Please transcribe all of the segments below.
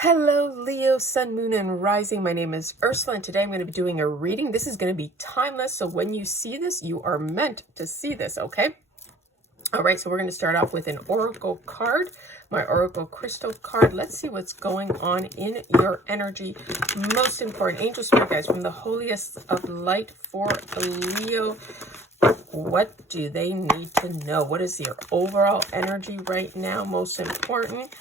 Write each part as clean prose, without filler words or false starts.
Hello, Leo, Sun, Moon, and Rising. My name is Ursula, and today I'm going to be doing a reading. This is going to be timeless, so when you see this, you are meant to see this, okay? All right, so we're going to start off with an oracle card, my oracle crystal card. Let's see what's going on in your energy. Most important, angel spirit guides from the holiest of light for Leo. What do they need to know? What is your overall energy right now? Most important.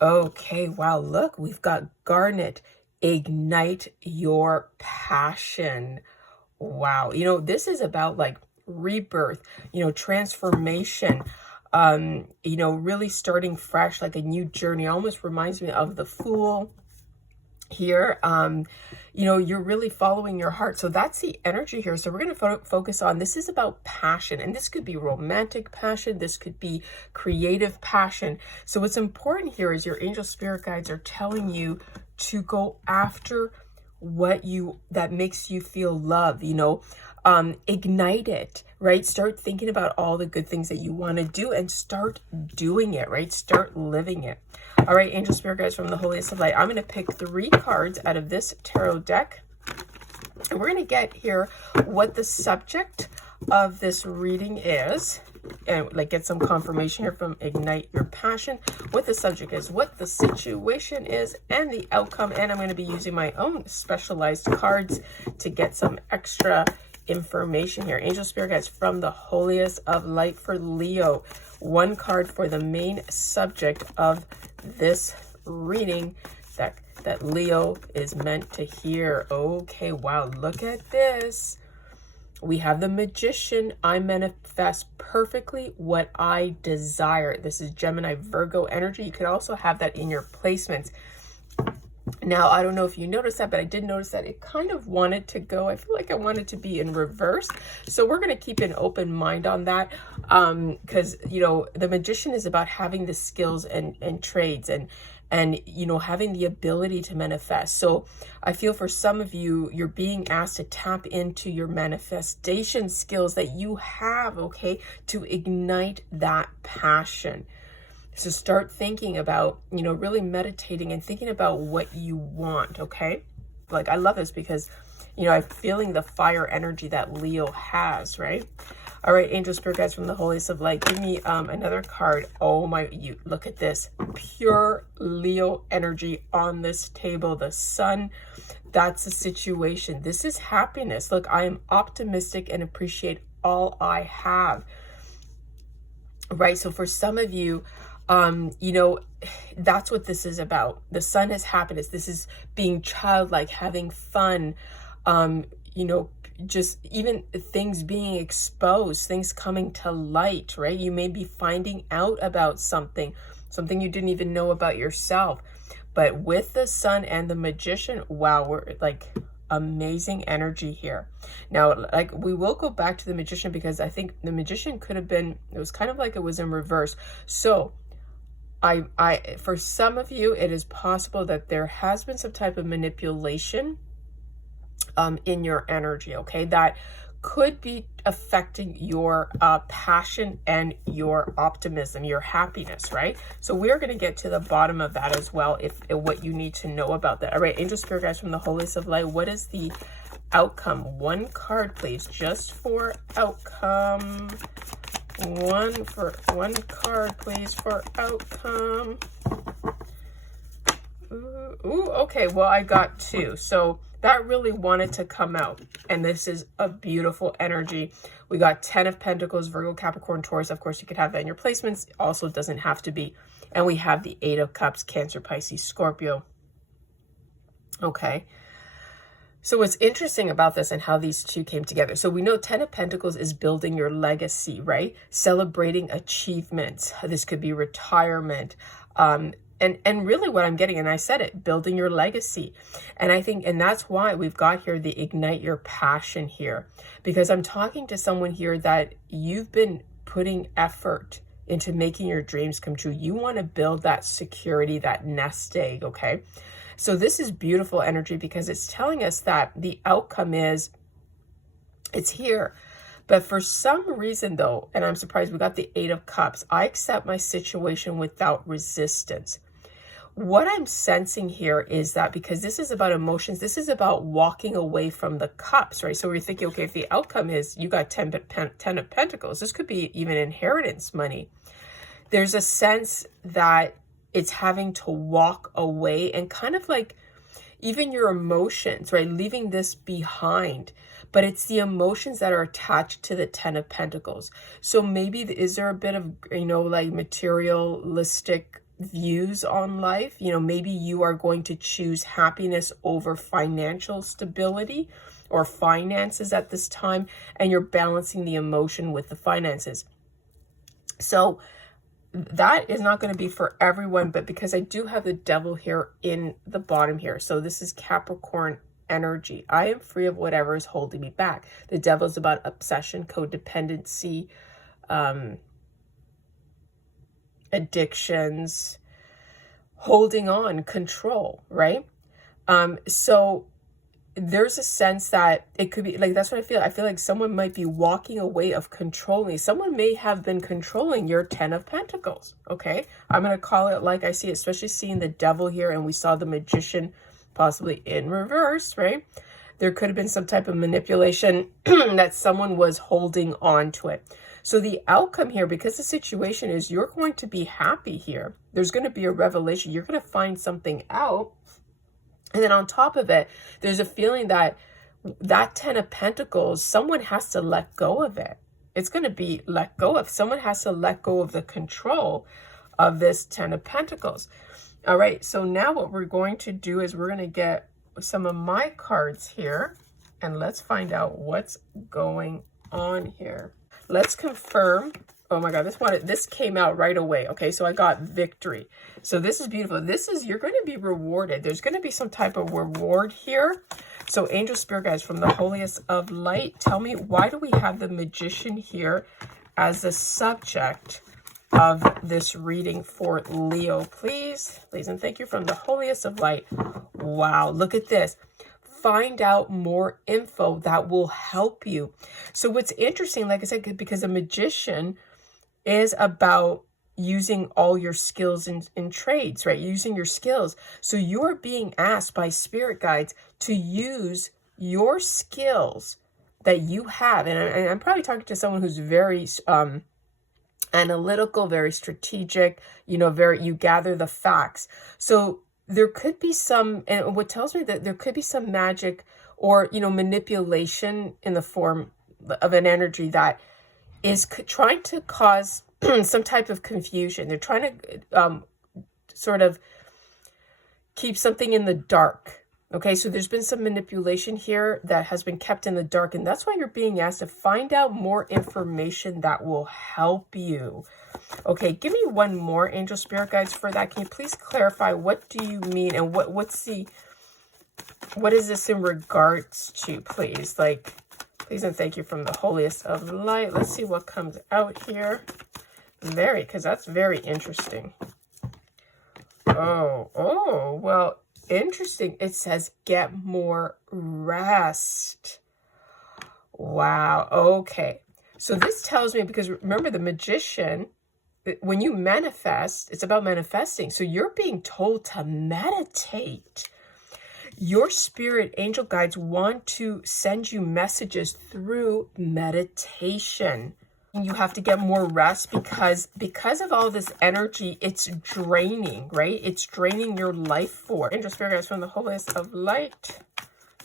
Okay, wow, look, we've got Garnet. Ignite your passion. Wow, this is about like rebirth, transformation, really starting fresh, like a new journey. Almost reminds me of the Fool here. You're really following your heart. So that's the energy here. So we're going to focus on, this is about passion, and this could be romantic passion. This could be creative passion. So what's important here is your angel spirit guides are telling you to go after that makes you feel love, ignite it, right? Start thinking about all the good things that you want to do and start doing it, right? Start living it. All right, angel spirit guides from the holiest of light. I'm going to pick 3 cards out of this tarot deck. And we're going to get here what the subject of this reading is. And get some confirmation here from Ignite Your Passion. What the subject is, what the situation is, and the outcome. And I'm going to be using my own specialized cards to get some extra information here. Angel spirit guides from the holiest of light for Leo. 1 card for the main subject of this reading that Leo is meant to hear. Okay, wow, look at this. We have the Magician. I manifest perfectly what I desire. This is Gemini Virgo energy. You could also have that in your placements. Now, I don't know if you noticed that, but I did notice that it kind of wanted to go. I feel like I wanted to be in reverse. So we're going to keep an open mind on that because, the Magician is about having the skills and trades and having the ability to manifest. So I feel for some of you, you're being asked to tap into your manifestation skills that you have, okay, to ignite that passion. So start thinking about, really meditating and thinking about what you want, okay? I love this because, I'm feeling the fire energy that Leo has, right? All right, angel spirit guides from the holiest of light. Give me another card. Oh my, look at this. Pure Leo energy on this table. The sun, that's the situation. This is happiness. Look, I am optimistic and appreciate all I have. Right, so for some of you, that's what this is about. The sun is happiness. This is being childlike, having fun, just even things being exposed, things coming to light, right? You may be finding out about something you didn't even know about yourself. But with the sun and the Magician, wow, we're amazing energy here. Now, we will go back to the Magician because I think the Magician could have been, it was kind of like it was in reverse. So for some of you, it is possible that there has been some type of manipulation in your energy, okay? That could be affecting your passion and your optimism, your happiness, right? So we're going to get to the bottom of that as well, if what you need to know about that. All right, angel spirit guides from the holiest of light. What is the outcome? 1 card, please, just for outcome. One card, please, for outcome. Ooh, okay, well, I got 2. So that really wanted to come out. And this is a beautiful energy. We got 10 of Pentacles, Virgo, Capricorn, Taurus. Of course, you could have that in your placements. Also doesn't have to be. And we have the 8 of Cups, Cancer, Pisces, Scorpio. Okay. So what's interesting about this and how these 2 came together. So we know 10 of Pentacles is building your legacy, right? Celebrating achievements. This could be retirement. And really what I'm getting, and I said it, building your legacy. And I think, and that's why we've got here the Ignite Your Passion here. Because I'm talking to someone here that you've been putting effort into making your dreams come true. You want to build that security, that nest egg, okay? So this is beautiful energy because it's telling us that the outcome is, it's here. But for some reason though, and I'm surprised we got the 8 of Cups, I accept my situation without resistance. what I'm sensing here is that because this is about emotions, this is about walking away from the cups, right? So we're thinking, okay, if the outcome is you got 10 of Pentacles, this could be even inheritance money. There's a sense that it's having to walk away and kind of like even your emotions, right? Leaving this behind. But it's the emotions that are attached to the 10 of Pentacles. So maybe is there a bit of, like materialistic views on life? Maybe you are going to choose happiness over financial stability or finances at this time, and you're balancing the emotion with the finances. So that is not going to be for everyone, but because I do have the Devil here in the bottom here. So this is Capricorn energy. I am free of whatever is holding me back. The Devil is about obsession, codependency, addictions, holding on, control, right? So there's a sense that it could be like, that's what I feel. I feel like someone might be walking away of controlling. Someone may have been controlling your 10 of Pentacles. Okay. I'm going to call it like I see it, especially seeing the Devil here. And we saw the Magician possibly in reverse, right? There could have been some type of manipulation that someone was holding on to it. So the outcome here, because the situation is you're going to be happy here. There's going to be a revelation. You're going to find something out. And then on top of it, there's a feeling that that 10 of Pentacles, someone has to let go of it. It's going to be let go of. Someone has to let go of the control of this 10 of Pentacles. All right, so now what we're going to do is we're going to get some of my cards here, and let's find out what's going on here. Let's confirm. Oh my God, this came out right away. Okay, so I got victory. So this is beautiful. You're going to be rewarded. There's going to be some type of reward here. So angel spirit guides from the holiest of light, tell me, why do we have the Magician here as the subject of this reading for Leo? Please, and thank you from the holiest of light. Wow, look at this. Find out more info that will help you. So what's interesting, like I said, because a Magician is about using all your skills in trades, right? Using your skills. So you're being asked by spirit guides to use your skills that you have. And I'm probably talking to someone who's very analytical, very strategic, you gather the facts. So there could be some, and what tells me that there could be some magic or, manipulation in the form of an energy that is trying to cause some type of confusion. They're trying to sort of keep something in the dark. Okay, so there's been some manipulation here that has been kept in the dark, and that's why you're being asked to find out more information that will help you. Okay, give me one more, angel spirit guides, for that. Can you please clarify, what do you mean, and what is this in regards to, please? Please and thank you from the holiest of light. Let's see what comes out here. Because that's very interesting. Oh, well, interesting. It says get more rest. Wow. Okay. So this tells me, because remember the Magician, when you manifest, it's about manifesting. So you're being told to meditate. Your spirit angel guides want to send you messages through meditation. You have to get more rest because of all this energy, it's draining, right? It's draining your life force. Angel spirit guides from the holiest of light.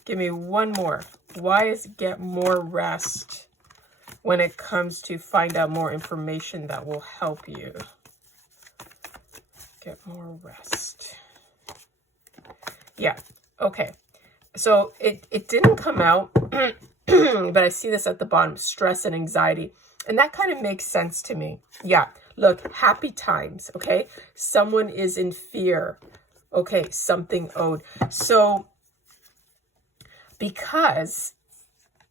Give me one more. Why is get more rest when it comes to find out more information that will help you? Get more rest. Yeah. Okay. So it didn't come out, but I see this at the bottom, stress and anxiety. And that kind of makes sense to me. Yeah. Look, happy times. Okay. Someone is in fear. Okay. Something owed. So because,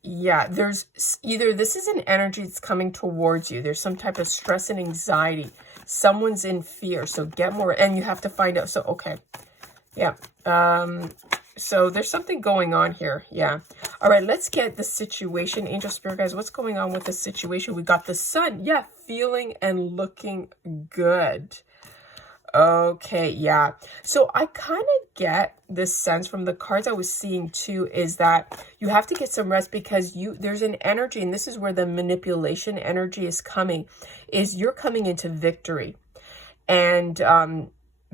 yeah, there's either this is an energy that's coming towards you. There's some type of stress and anxiety. Someone's in fear. So get more, and you have to find out. So, okay. Yeah. So there's something going on here. Yeah. All right. Let's get the situation. Angel spirit guys, what's going on with the situation? We got the Sun. Yeah. Feeling and looking good. Okay, yeah. So I kind of get this sense from the cards I was seeing too, is that you have to get some rest because there's an energy, and this is where the manipulation energy is coming, is you're coming into victory. And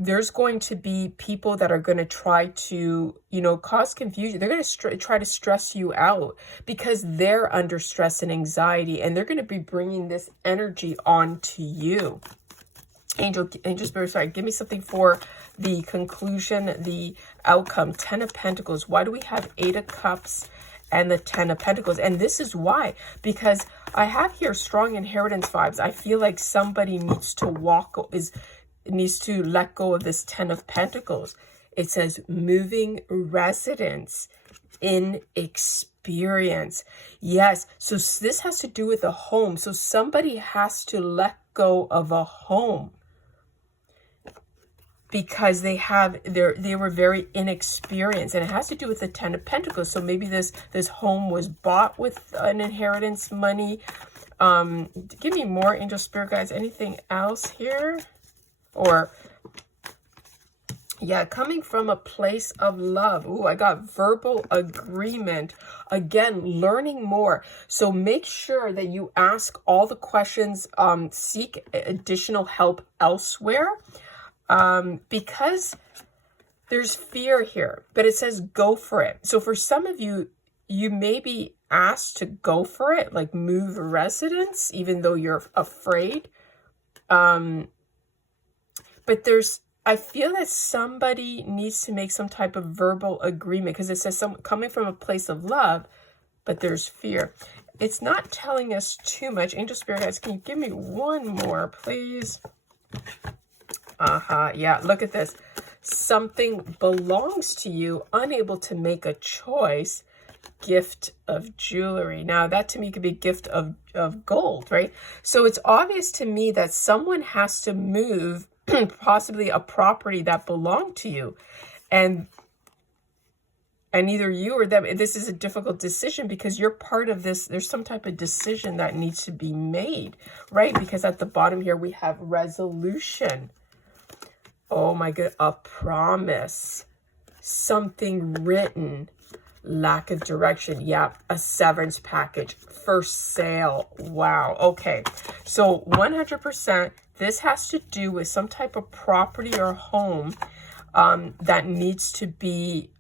there's going to be people that are going to try to, cause confusion. They're going to try to stress you out because they're under stress and anxiety, and they're going to be bringing this energy onto you. Angel Spirit, sorry, give me something for the conclusion, the outcome. 10 of Pentacles. Why do we have 8 of Cups and the 10 of Pentacles? And this is why, because I have here strong inheritance vibes. I feel like somebody needs to needs to let go of this 10 of Pentacles. It says moving residence in experience. Yes, so this has to do with a home. So somebody has to let go of a home because they were very inexperienced, and it has to do with the 10 of Pentacles. So maybe this home was bought with an inheritance money. Give me more, Angel Spirit guides. Anything else here? Or yeah, coming from a place of love. Ooh, I got verbal agreement. Again, learning more. So make sure that you ask all the questions, seek additional help elsewhere. Because there's fear here, but it says go for it. So for some of you, you may be asked to go for it, like move residence, even though you're afraid. But I feel that somebody needs to make some type of verbal agreement because it says coming from a place of love, but there's fear. It's not telling us too much. Angel Spirit guides, can you give me one more, please? Yeah, look at this. Something belongs to you, unable to make a choice. Gift of jewelry. Now, that to me could be gift of gold, right? So it's obvious to me that someone has to move possibly a property that belonged to you. And either you or them, this is a difficult decision because you're part of this. There's some type of decision that needs to be made, right? Because at the bottom here, we have resolution. Oh my God, a promise, something written, lack of direction. Yeah, a severance package, first sale. Wow. Okay. So 100%, this has to do with some type of property or home that needs to be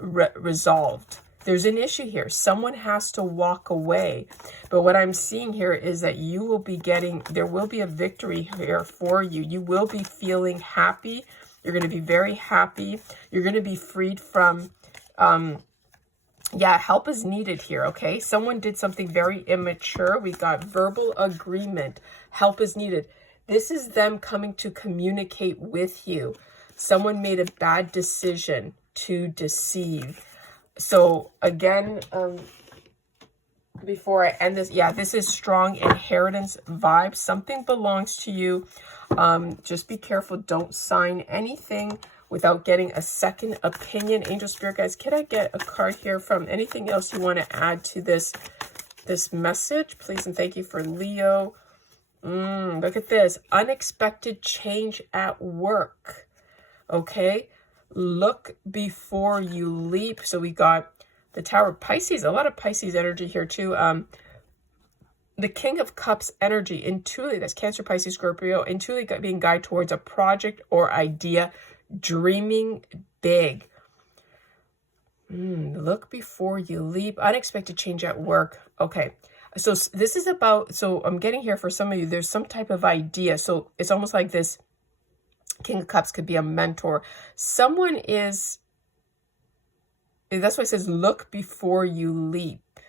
resolved. There's an issue here. Someone has to walk away. But what I'm seeing here is that you will be there will be a victory here for you. You will be feeling happy. You're going to be very happy. You're going to be freed from, help is needed here, okay? Someone did something very immature. We got verbal agreement. Help is needed. This is them coming to communicate with you. Someone made a bad decision to deceive. So again, before I end this, this is strong inheritance vibe. Something belongs to you. Just be careful. Don't sign anything without getting a second opinion. Angel Spirit guides, can I get a card here from anything else you want to add to this message? Please and thank you for Leo. Look at this. Unexpected change at work. Okay. Look before you leap. So we got the Tower of Pisces, a lot of Pisces energy here too. The King of Cups energy, intuitively, that's Cancer, Pisces, Scorpio, intuitively being guided towards a project or idea, dreaming big. Look before you leap. Unexpected change at work. Okay. So this is about, so I'm getting here for some of you, there's some type of idea. So it's almost like this King of Cups could be a mentor. Someone is, that's why it says look before you leap.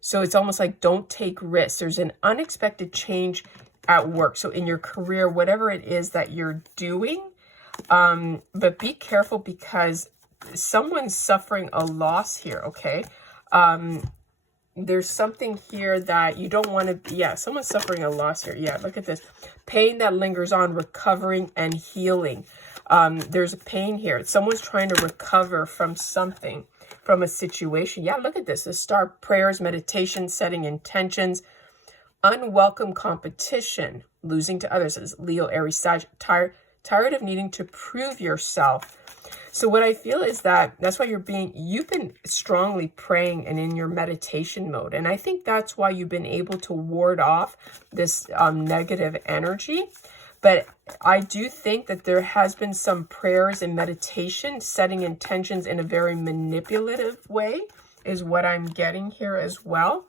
So it's almost like don't take risks. There's an unexpected change at work. So in your career, whatever it is that you're doing, but be careful because someone's suffering a loss here, okay? There's something here that you don't want to be, someone's suffering a loss here. Yeah, look at this. Pain that lingers on, recovering and healing. There's a pain here. Someone's trying to recover from something, from a situation. Yeah, look at this. The star, prayers, meditation, setting intentions, unwelcome competition, losing to others. As Leo, Aries, Sagittarius, tired of needing to prove yourself. So what I feel is that that's why you've been strongly praying and in your meditation mode. And I think that's why you've been able to ward off this negative energy. But I do think that there has been some prayers and meditation, setting intentions in a very manipulative way is what I'm getting here as well.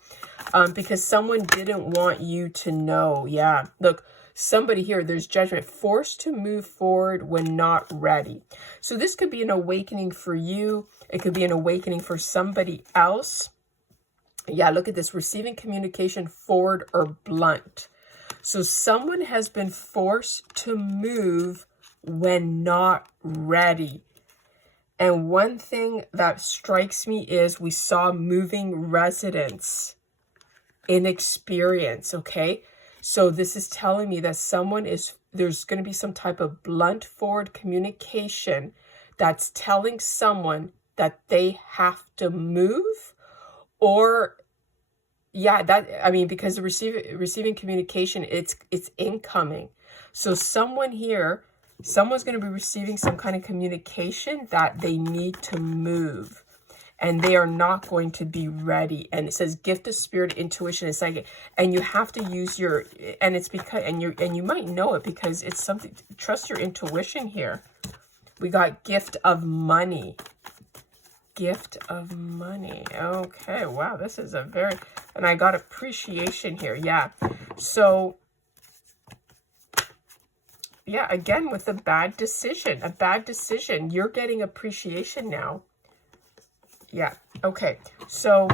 Because someone didn't want you to know. Yeah, look. Somebody here, there's judgment, forced to move forward when not ready. So this could be an awakening for you. It could be an awakening for somebody else. Yeah, look at this, receiving communication forward or blunt. So someone has been forced to move when not ready. And one thing that strikes me is we saw moving residents, inexperience, okay? So this is telling me that there's going to be some type of blunt forward communication that's telling someone that they have to move, or yeah, because the receiving communication, it's incoming. So someone's going to be receiving some kind of communication that they need to move. And they are not going to be ready. And it says gift of spirit, intuition, and psychic. And you have to use it's because, and you might know it because it's something, trust your intuition here. We got gift of money. Gift of money. Okay, wow, this is and I got appreciation here, yeah. So, yeah, again, with a bad decision, you're getting appreciation now. Yeah, okay, so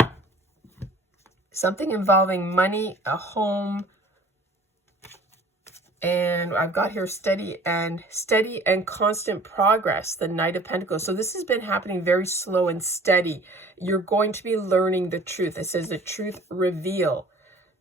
something involving money, a home, and I've got here steady and constant progress, the Knight of Pentacles. So this has been happening very slow and steady. You're going to be learning the truth. It says the truth reveal,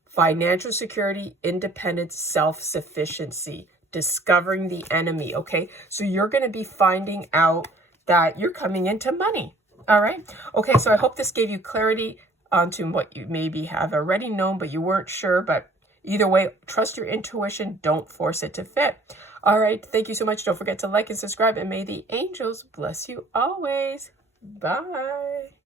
financial security, independence, self-sufficiency, discovering the enemy, okay? So you're going to be finding out that you're coming into money. All right. Okay. So I hope this gave you clarity onto what you maybe have already known, but you weren't sure. But either way, trust your intuition. Don't force it to fit. All right. Thank you so much. Don't forget to like and subscribe, and may the angels bless you always. Bye.